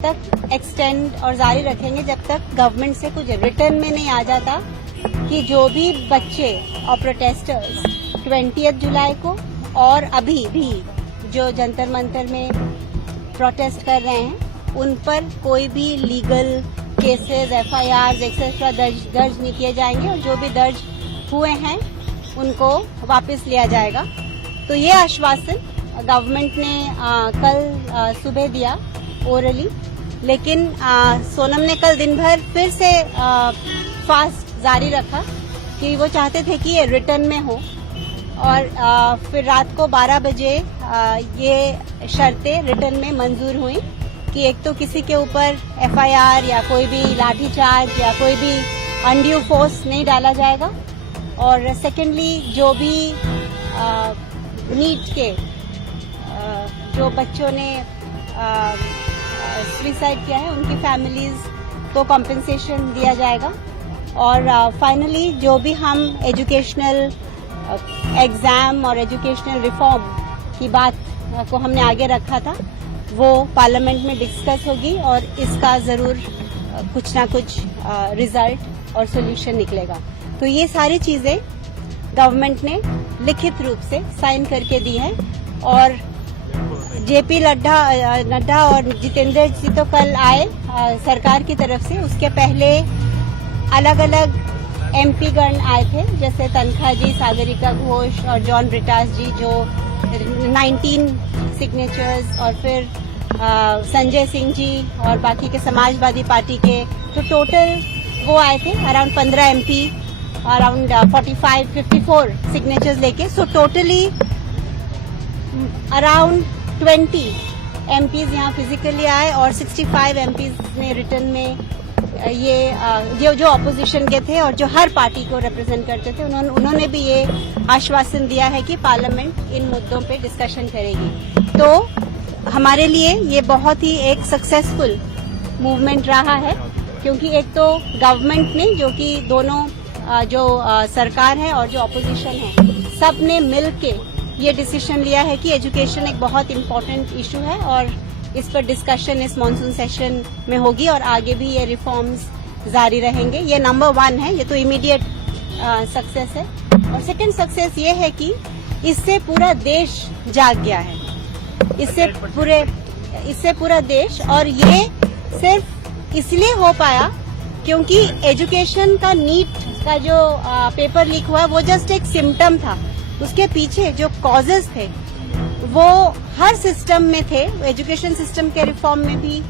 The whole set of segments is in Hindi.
तक एक्सटेंड और जारी रखेंगे जब तक गवर्नमेंट से कुछ रिटर्न में नहीं आ जाता कि जो भी बच्चे और प्रोटेस्टर्स 20 जुलाई को और अभी भी जो जंतर मंतर में प्रोटेस्ट कर रहे हैं उन पर कोई भी लीगल केसेस FIRs एक्सेट्रा दर्ज नहीं किए जाएंगे और जो भी दर्ज हुए हैं उनको वापस लिया जाएगा। तो ये आश्वासन गवर्नमेंट ने कल सुबह दिया ओरली, लेकिन सोनम ने कल दिन भर फिर से फास्ट जारी रखा कि वो चाहते थे कि ये रिटर्न में हो और फिर रात को 12 बजे ये शर्तें रिटर्न में मंजूर हुई कि एक तो किसी के ऊपर FIR या कोई भी लाठीचार्ज या कोई भी अनड्यू फोर्स नहीं डाला जाएगा और सेकेंडली जो भी नीट के जो बच्चों ने सुसाइड किया है उनकी फैमिलीज को कॉम्पेंसेशन दिया जाएगा और फाइनली जो भी हम एजुकेशनल एग्जाम और एजुकेशनल रिफॉर्म की बात को हमने आगे रखा था वो पार्लियामेंट में डिस्कस होगी और इसका जरूर कुछ ना कुछ रिजल्ट और सोल्यूशन निकलेगा। तो ये सारी चीजें गवर्नमेंट ने लिखित रूप से साइन करके दी है और JP नड्डा और जितेंद्र जी तो कल आए सरकार की तरफ से। उसके पहले अलग अलग MP गण आए थे जैसे तनखा जी, सागरिका घोष और जॉन ब्रिटास जी जो 19 सिग्नेचर्स और फिर संजय सिंह जी और बाकी के समाजवादी पार्टी के, तो टोटल वो आए थे अराउंड 15 MP अराउंड 54 सिग्नेचर्स लेके। सो टोटली अराउंड 20 MPs यहाँ फिजिकली आए और 65 MPs ने रिटर्न में ये जो ऑपोजिशन के थे और जो हर पार्टी को रिप्रेजेंट करते थे उन्होंने भी ये आश्वासन दिया है कि पार्लियामेंट इन मुद्दों पे डिस्कशन करेगी। तो हमारे लिए ये बहुत ही एक सक्सेसफुल मूवमेंट रहा है क्योंकि एक तो गवर्नमेंट ने जो कि दोनों जो सरकार है और जो ऑपोजिशन है सब ने मिल के ये डिसीजन लिया है कि एजुकेशन एक बहुत इम्पोर्टेंट इशू है और इस पर डिस्कशन इस मॉनसून सेशन में होगी और आगे भी ये रिफॉर्म्स जारी रहेंगे। ये नंबर 1 है, ये तो इमीडिएट सक्सेस है। और सेकंड सक्सेस ये है कि इससे पूरा देश जाग गया है, इससे पूरा देश, और ये सिर्फ इसलिए हो पाया क्योंकि एजुकेशन का नीट का जो पेपर लीक हुआ वो जस्ट एक सिम्टम था। उसके पीछे जो कॉजेज थे वो हर सिस्टम में थे, एजुकेशन सिस्टम के रिफॉर्म में भी,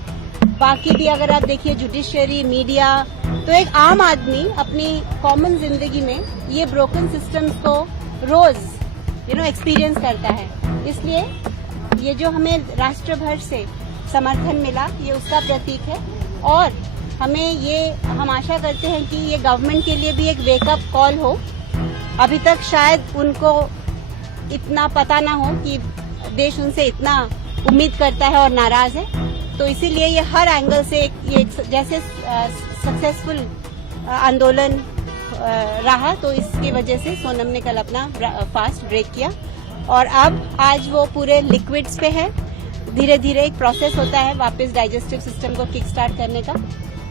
बाकी भी अगर आप देखिए जुडिशियरी, मीडिया, तो एक आम आदमी अपनी कॉमन जिंदगी में ये ब्रोकन सिस्टम्स को रोज एक्सपीरियंस करता है। इसलिए ये जो हमें राष्ट्र भर से समर्थन मिला ये उसका प्रतीक है और हम आशा करते हैं कि ये गवर्नमेंट के लिए भी एक वेकअप कॉल हो। अभी तक शायद उनको इतना पता ना हो कि देश उनसे इतना उम्मीद करता है और नाराज है, तो इसीलिए ये हर एंगल से ये जैसे सक्सेसफुल आंदोलन रहा तो इसकी वजह से सोनम ने कल अपना फास्ट ब्रेक किया और अब आज वो पूरे लिक्विड्स पे है। धीरे धीरे एक प्रोसेस होता है वापस डाइजेस्टिव सिस्टम को किक स्टार्ट करने का।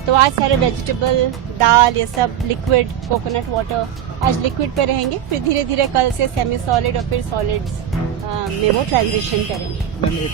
तो आज सारे वेजिटेबल, दाल, ये सब लिक्विड, कोकोनट वाटर आज लिक्विड पे रहेंगे, फिर धीरे धीरे कल से सेमी सॉलिड और फिर सॉलिड्स में वो ट्रांजिशन करेंगे।